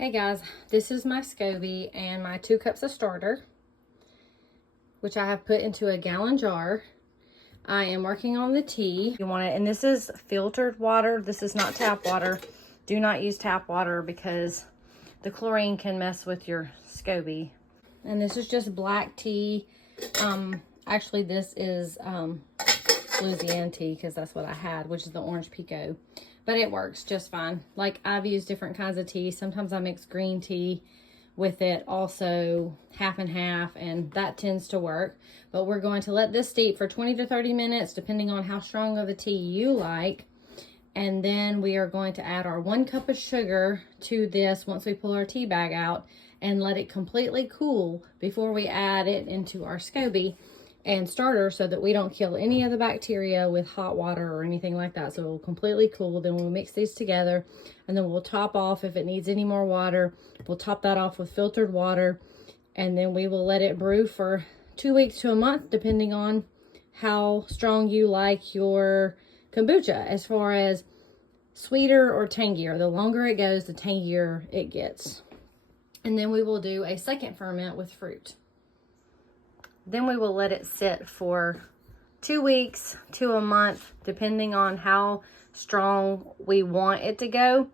Hey guys, this is my SCOBY and my 2 cups of starter, which I have put into a gallon jar. I am working on the tea. You want it, and this is filtered water. This is not tap water. Do not use tap water because the chlorine can mess with your SCOBY. And this is just black tea. Actually this is Louisiana tea because that's what I had, which is the orange pico. But it works just fine. Like, I've used different kinds of tea. Sometimes I mix green tea with it, also half and half, and that tends to work. But we're going to let this steep for 20 to 30 minutes, depending on how strong of a tea you like. And then we are going to add our 1 cup of sugar to this once we pull our tea bag out and let it completely cool before we add it into our SCOBY and starter, so that we don't kill any of the bacteria with hot water or anything like that. So it will completely cool. Then we'll mix these together, and then we'll top off if it needs any more water. We'll top that off with filtered water, and then we will let it brew for 2 weeks to a month, depending on how strong you like your kombucha, as far as sweeter or tangier. The longer it goes, the tangier it gets. And then we will do a second ferment with fruit. Then we will let it sit for 2 weeks to a month, depending on how strong we want it to go.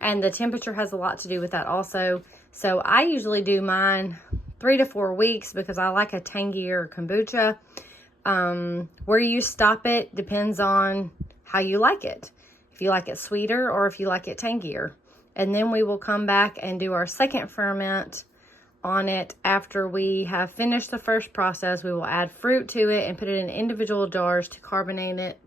And the temperature has a lot to do with that also. So I usually do mine 3 to 4 weeks because I like a tangier kombucha. Where you stop it depends on how you like it. If you like it sweeter or if you like it tangier. And then we will come back and do our second ferment on it. After we have finished the first process, we will add fruit to it and put it in individual jars to carbonate it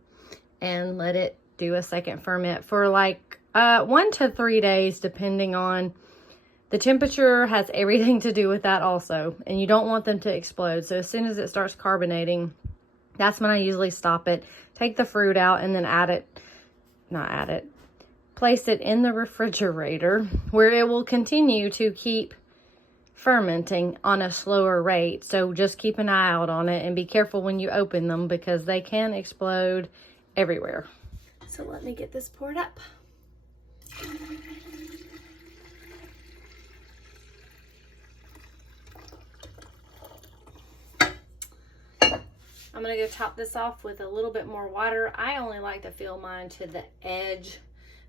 and let it do a second ferment for like 1 to 3 days, depending on the temperature. Has everything to do with that also, and you don't want them to explode. So as soon as it starts carbonating, that's when I usually stop it, take the fruit out, and then place it in the refrigerator, where it will continue to keep fermenting on a slower rate. So just keep an eye out on it and be careful when you open them, because they can explode everywhere. So let me get this poured up. I'm gonna go top this off with a little bit more water. I only like to fill mine to the edge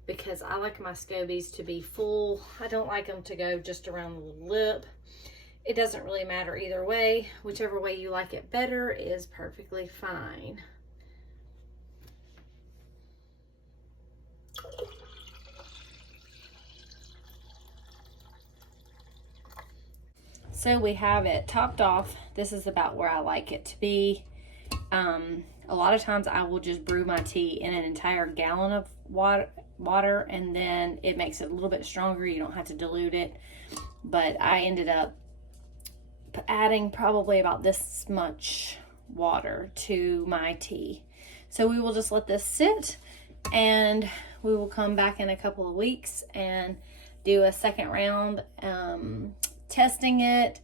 because I like my SCOBYs to be full. I don't like them to go just around the lip. It doesn't really matter either way. Whichever way you like it better is perfectly fine. So we have it topped off. This is about where I like it to be. A lot of times I will just brew my tea in an entire gallon of water, and then it makes it a little bit stronger. You don't have to dilute it. But I ended up adding probably about this much water to my tea. So we will just let this sit, and we will come back in a couple of weeks and do a second round testing it.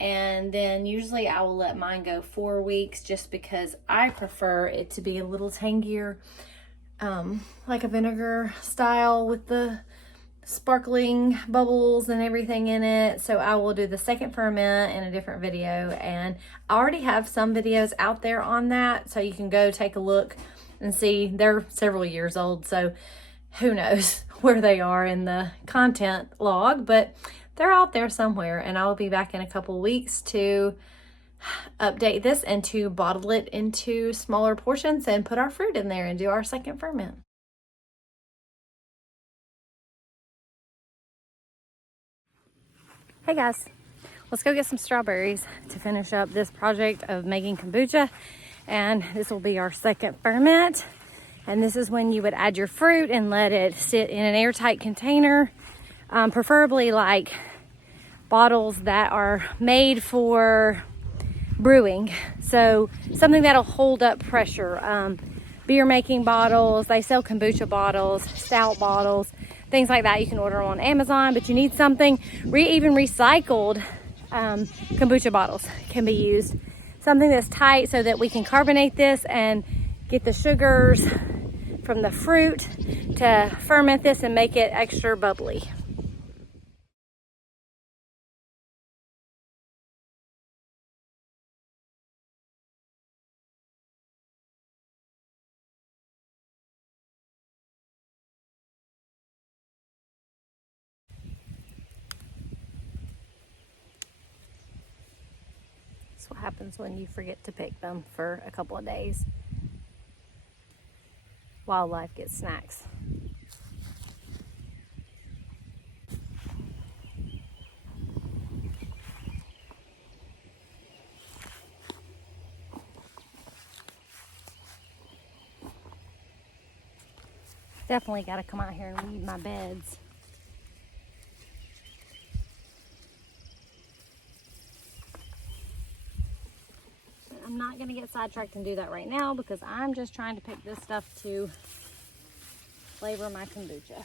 And then usually I will let mine go 4 weeks, just because I prefer it to be a little tangier, like a vinegar style with the sparkling bubbles and everything in it. So I will do the second ferment in a different video, and I already have some videos out there on that, so you can go take a look and see. They're several years old, so who knows where they are in the content log, but they're out there somewhere. And I'll be back in a couple weeks to update this and to bottle it into smaller portions and put our fruit in there and do our second ferment. Hey guys, let's go get some strawberries to finish up this project of making kombucha. And this will be our second ferment. And this is when you would add your fruit and let it sit in an airtight container. Preferably like bottles that are made for brewing. So something that'll hold up pressure. Beer making bottles, they sell kombucha bottles, stout bottles, things like that. You can order them on Amazon, but you need something. Even recycled kombucha bottles can be used. Something that's tight so that we can carbonate this and get the sugars from the fruit to ferment this and make it extra bubbly. what happens when you forget to pick them for a couple of days. Wildlife gets snacks. Definitely got to come out here and weed my beds. I'm not going to get sidetracked and do that right now because I'm just trying to pick this stuff to flavor my kombucha.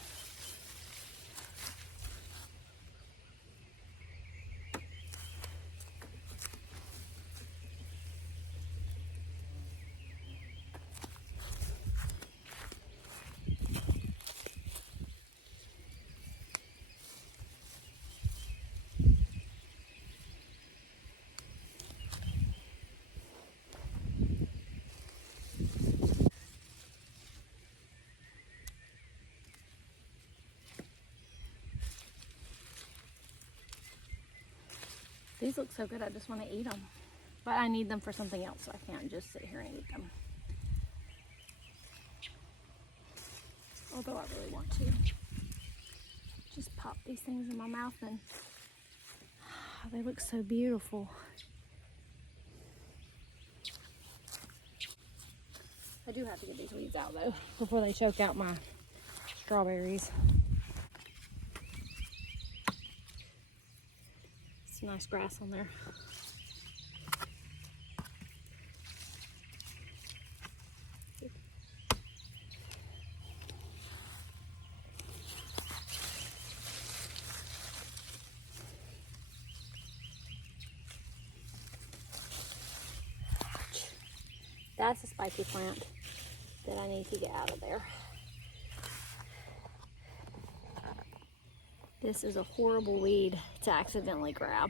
These look so good, I just want to eat them. But I need them for something else, so I can't just sit here and eat them. Although I really want to. Just pop these things in my mouth and they look so beautiful. I do have to get these weeds out though, before they choke out my strawberries. Some nice grass on there. That's a spiky plant that I need to get out of there. This is a horrible weed to accidentally grab.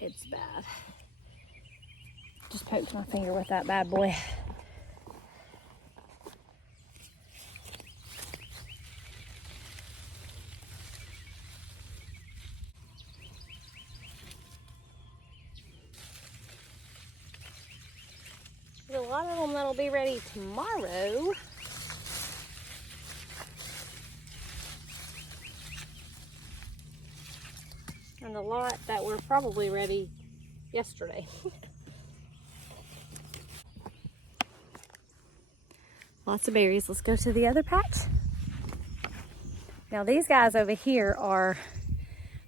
It's bad. Just poked my finger with that bad boy. There's a lot of them that'll be ready tomorrow. And a lot that were probably ready yesterday. Lots of berries. Let's go to the other patch. Now these guys over here are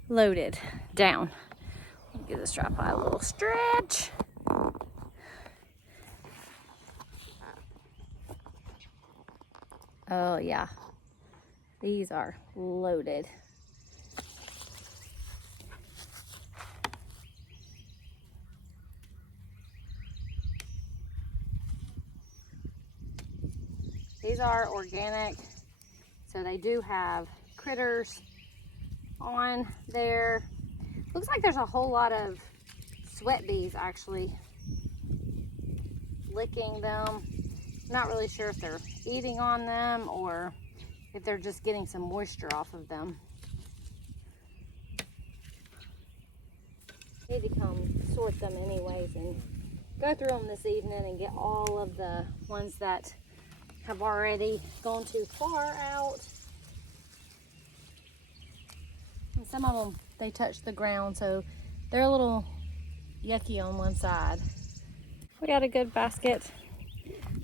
loaded down. Give this tripod a little stretch. Oh yeah, these are loaded. These are organic, so they do have critters on there. Looks like there's a whole lot of sweat bees actually licking them. Not really sure if they're eating on them or if they're just getting some moisture off of them. I need to come sort them anyways and go through them this evening and get all of the ones that have already gone too far out. And some of them, they touch the ground, so they're a little yucky on one side. We got a good basket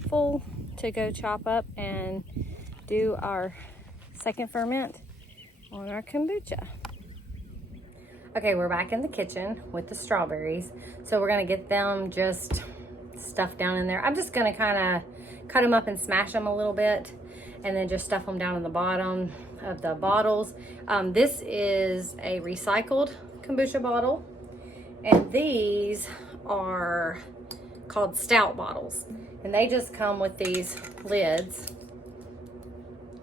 full to go chop up and do our second ferment on our kombucha. Okay, we're back in the kitchen with the strawberries. So we're gonna get them just stuffed down in there. I'm just gonna kind of cut them up and smash them a little bit and then just stuff them down in the bottom of the bottles. This is a recycled kombucha bottle, and these are called stout bottles, and they just come with these lids,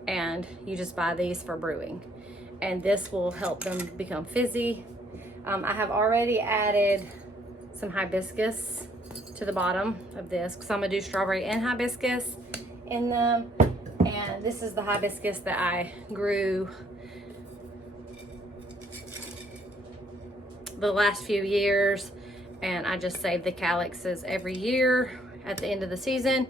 and you just buy these for brewing, and this will help them become fizzy. I have already added some hibiscus to the bottom of this because I'm gonna do strawberry and hibiscus in them, and this is the hibiscus that I grew the last few years, and I just save the calyxes every year at the end of the season,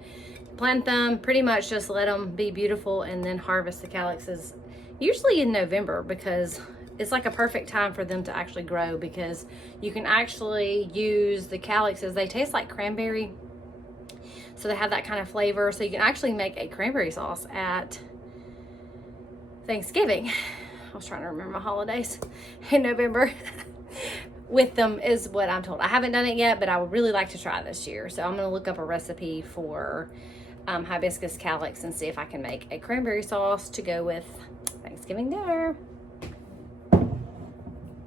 plant them, pretty much just let them be beautiful, and then harvest the calyxes usually in November, because it's like a perfect time for them to actually grow, because you can actually use the calyxes. They taste like cranberry, so they have that kind of flavor. So you can actually make a cranberry sauce at Thanksgiving. I was trying to remember my holidays in November with them, is what I'm told. I haven't done it yet, but I would really like to try this year. So I'm going to look up a recipe for hibiscus calyx and see if I can make a cranberry sauce to go with Thanksgiving dinner.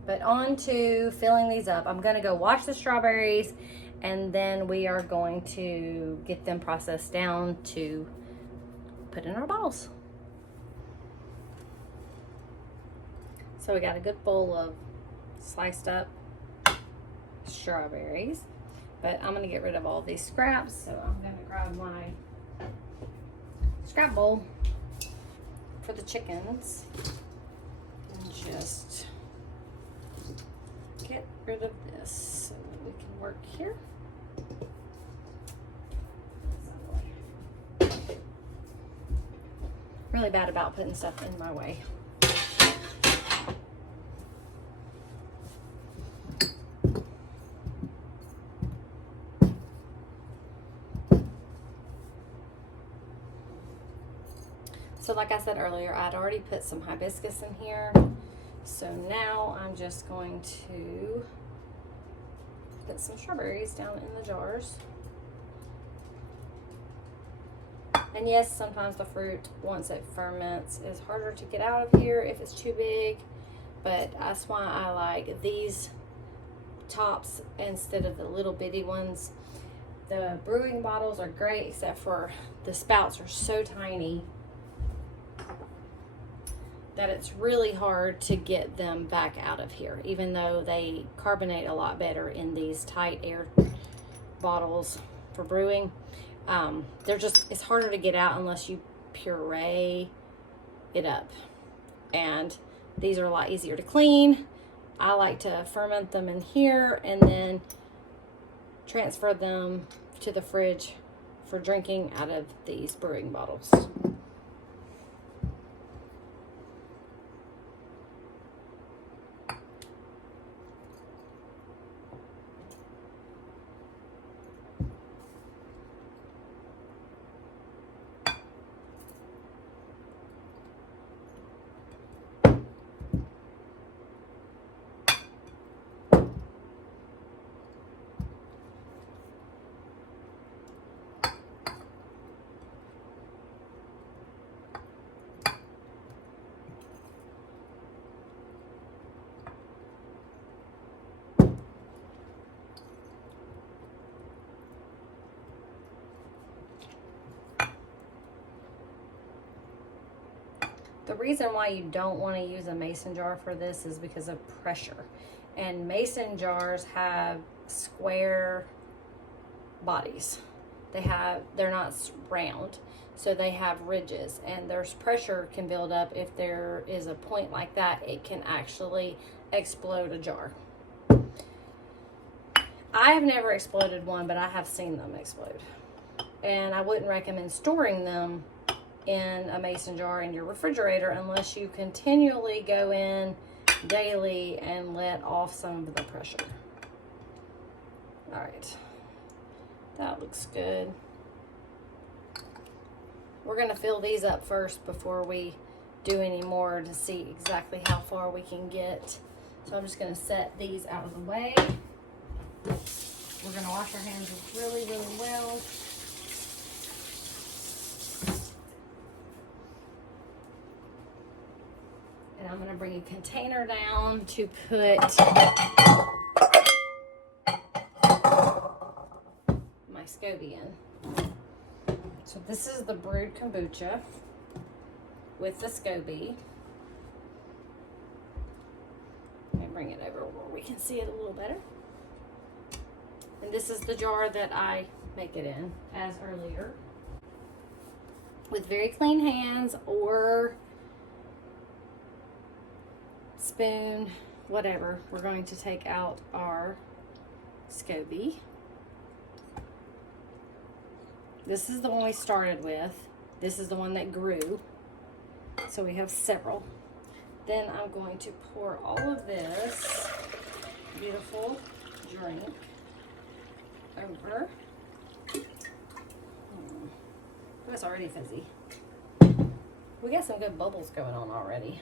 But on to filling these up. I'm going to go wash the strawberries, and then we are going to get them processed down to put in our bottles. So we got a good bowl of sliced up strawberries, but I'm going to get rid of all these scraps. So I'm going to grab my scrap bowl for the chickens and just get rid of this so that we can work here. Really bad about putting stuff in my way. So like I said earlier, I'd already put some hibiscus in here. So now I'm just going to put some strawberries down in the jars. And yes, sometimes the fruit, once it ferments, is harder to get out of here if it's too big. But that's why I like these tops instead of the little bitty ones. The brewing bottles are great, except for the spouts are so tiny that it's really hard to get them back out of here, even though they carbonate a lot better in these tight air bottles for brewing. It's harder to get out unless you puree it up. And these are a lot easier to clean. I like to ferment them in here and then transfer them to the fridge for drinking out of these brewing bottles. The reason why you don't want to use a mason jar for this is because of pressure. And mason jars have square bodies. They're not round, so they have ridges, and there's pressure can build up. If there is a point like that, it can actually explode a jar. I have never exploded one, but I have seen them explode. And I wouldn't recommend storing them in a mason jar in your refrigerator unless you continually go in daily and let off some of the pressure. All right, that looks good. We're gonna fill these up first before we do any more to see exactly how far we can get. So I'm just gonna set these out of the way. We're gonna wash our hands really, really well. And I'm gonna bring a container down to put my SCOBY in. So this is the brewed kombucha with the SCOBY. Let me bring it over where we can see it a little better. And this is the jar that I make it in, as earlier. With very clean hands or spoon, whatever, we're going to take out our SCOBY. This is the one we started with. This is the one that grew. So we have several. Then I'm going to pour all of this beautiful drink over. Oh, it's already fizzy. We got some good bubbles going on already.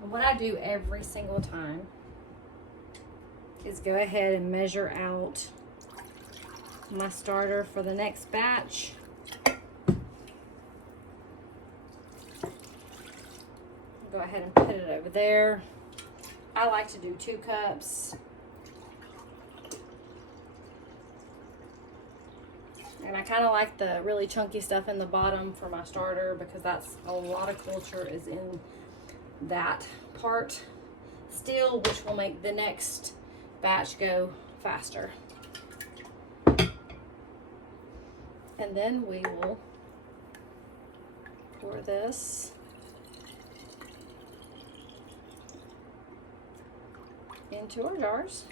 And what I do every single time is go ahead and measure out my starter for the next batch. Go ahead and put it over there. I like to do 2 cups. And I kind of like the really chunky stuff in the bottom for my starter because that's a lot of culture is in that part still, which will make the next batch go faster. And then we will pour this into our jars.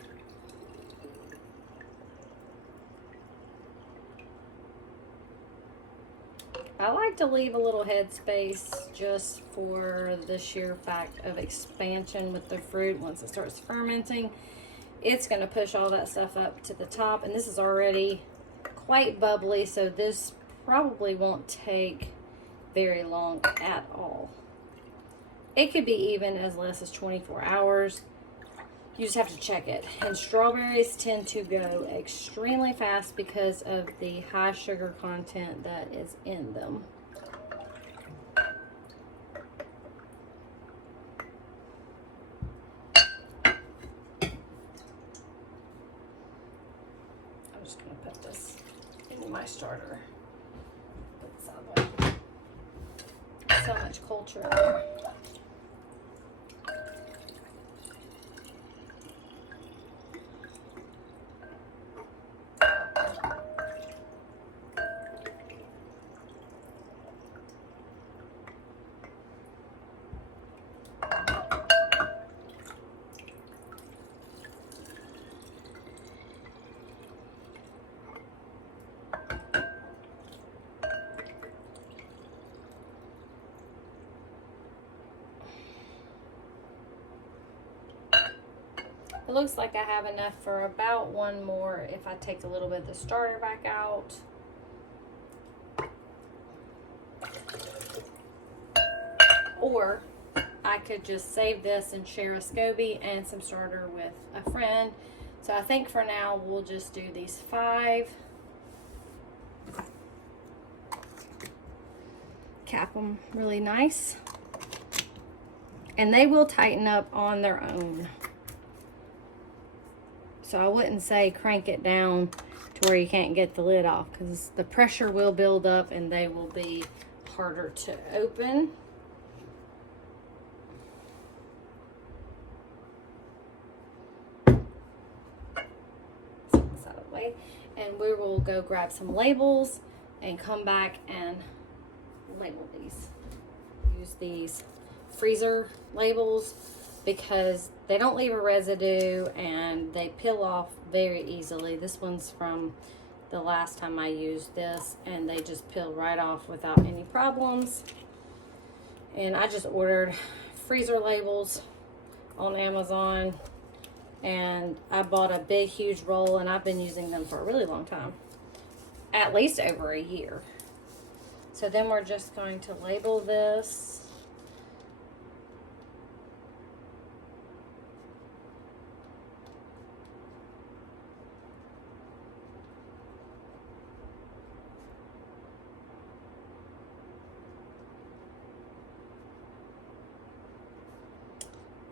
I like to leave a little headspace just for the sheer fact of expansion with the fruit. Once it starts fermenting, it's going to push all that stuff up to the top, and this is already quite bubbly, so this probably won't take very long at all. It could be even as less as 24 hours. You just have to check it. And strawberries tend to go extremely fast because of the high sugar content that is in them. I'm just going to put this in my starter. Put this out of the way. So much culture in there. It looks like I have enough for about one more if I take a little bit of the starter back out. Or I could just save this and share a SCOBY and some starter with a friend. So I think for now we'll just do these 5. Cap them really nice. And they will tighten up on their own. So I wouldn't say crank it down to where you can't get the lid off, because the pressure will build up and they will be harder to open. Set this out of the way. And we will go grab some labels and come back and label these. Use these freezer labels because they don't leave a residue and they peel off very easily. This one's from the last time I used this and they just peel right off without any problems. And I just ordered freezer labels on Amazon and I bought a big huge roll and I've been using them for a really long time, at least over a year. So then we're just going to label this.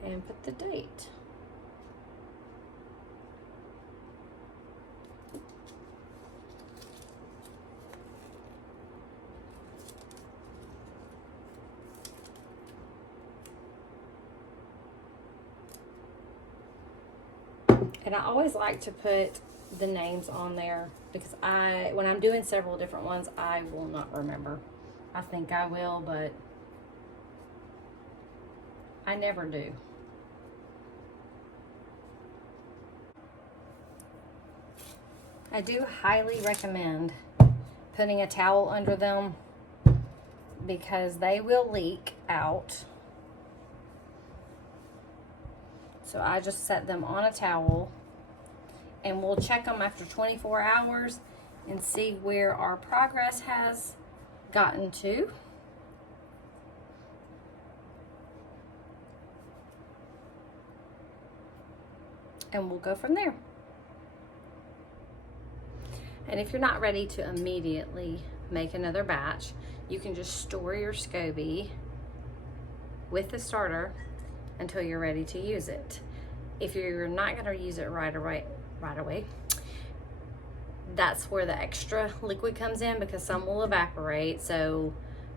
And put the date. And I always like to put the names on there because when I'm doing several different ones, I will not remember. I think I will, but I never do. I do highly recommend putting a towel under them because they will leak out. So I just set them on a towel, and we'll check them after 24 hours and see where our progress has gotten to. And we'll go from there. And if you're not ready to immediately make another batch, you can just store your SCOBY with the starter until you're ready to use it. If you're not going to use it right away, that's where the extra liquid comes in, because some will evaporate. So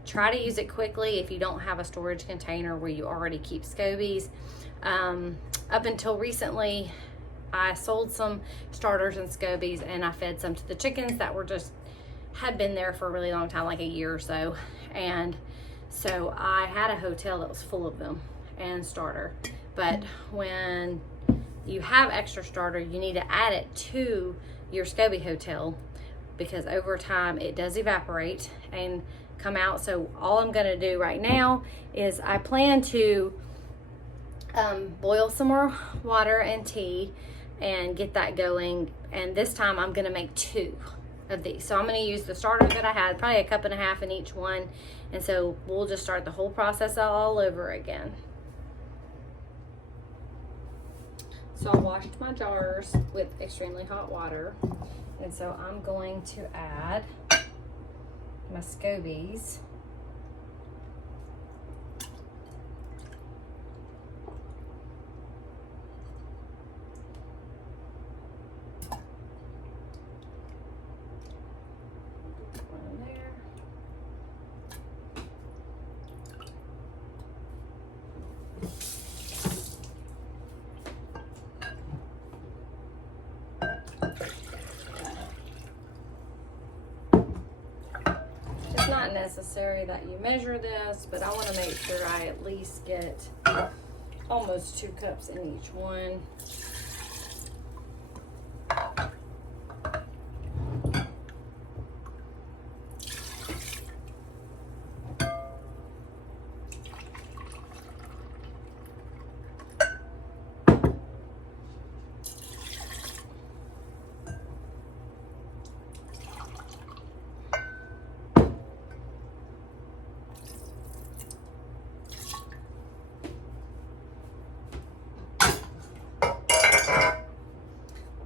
try to use it quickly if you don't have a storage container where you already keep SCOBYs. Up until recently, I sold some starters and SCOBYs, and I fed some to the chickens that had been there for a really long time, like a year or so. And so I had a hotel that was full of them and starter. But when you have extra starter, you need to add it to your SCOBY hotel, because over time it does evaporate and come out. So all I'm going to do right now is I plan to boil some more water and tea and get that going. And this time I'm going to make 2 of these. So I'm going to use the starter that I had, probably 1.5 cups in each one. And so we'll just start the whole process all over again. So I washed my jars with extremely hot water. And so I'm going to add my SCOBYs. Not necessary that you measure this, but I want to make sure I at least get almost 2 cups in each one.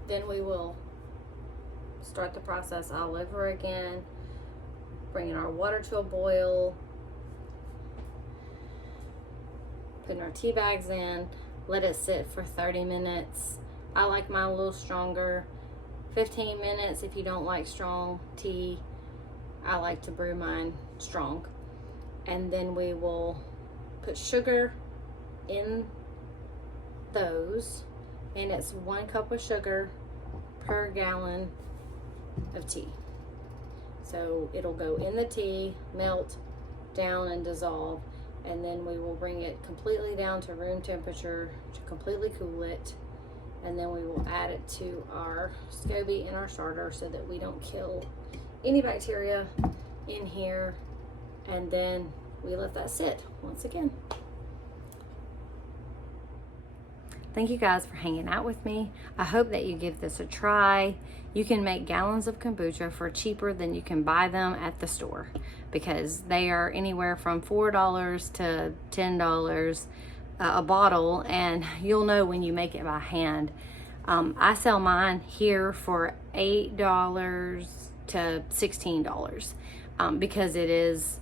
Then we will start the process all over again, bringing our water to a boil, putting our tea bags in, let it sit for 30 minutes. I like mine a little stronger. 15 minutes if you don't like strong tea. I like to brew mine strong. And then we will put sugar in those. And it's 1 cup of sugar per gallon of tea. So it'll go in the tea, melt down and dissolve, and then we will bring it completely down to room temperature to completely cool it, and then we will add it to our SCOBY and our starter so that we don't kill any bacteria in here, and then we let that sit once again. Thank you guys for hanging out with me. I hope that you give this a try. You can make gallons of kombucha for cheaper than you can buy them at the store, because they are anywhere from $4 to $10 a bottle, and you'll know when you make it by hand. I sell mine here for $8 to $16 because it is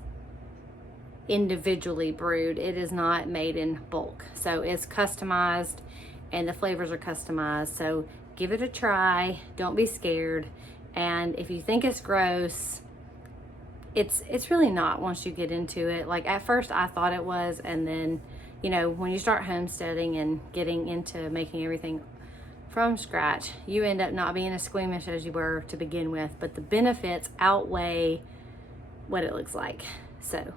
individually brewed. It is not made in bulk, so it's customized and the flavors are customized. So give it a try, don't be scared. And if you think it's gross, it's really not once you get into it. Like at first I thought it was, and then, you know, when you start homesteading and getting into making everything from scratch, you end up not being as squeamish as you were to begin with, but the benefits outweigh what it looks like. So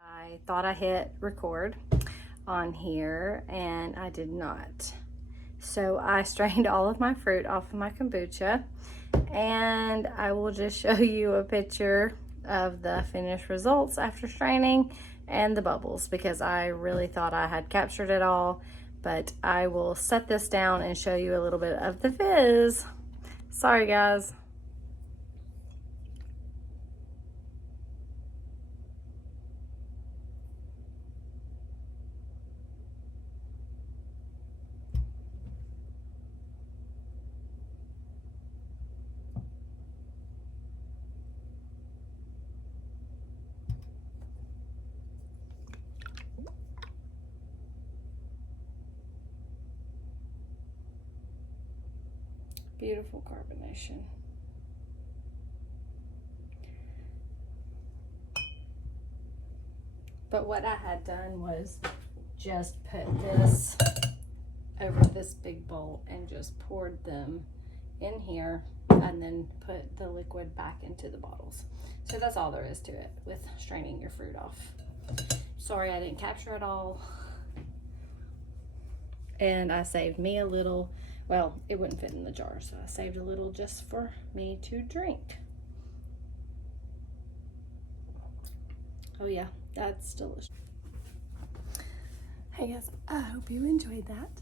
I thought I hit record on here and I did not. So I strained all of my fruit off of my kombucha, and I will just show you a picture of the finished results after straining and the bubbles, because I really thought I had captured it all. But I will set this down and show you a little bit of the fizz. Sorry guys. Beautiful carbonation. But what I had done was just put this over this big bowl and just poured them in here and then put the liquid back into the bottles. So that's all there is to it with straining your fruit off. Sorry I didn't capture it all. And I saved me a little. Well, it wouldn't fit in the jar, so I saved a little just for me to drink. Oh yeah, that's delicious. Hey guys, I hope you enjoyed that,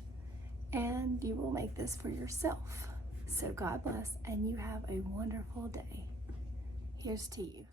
and you will make this for yourself. So God bless, and you have a wonderful day. Here's to you.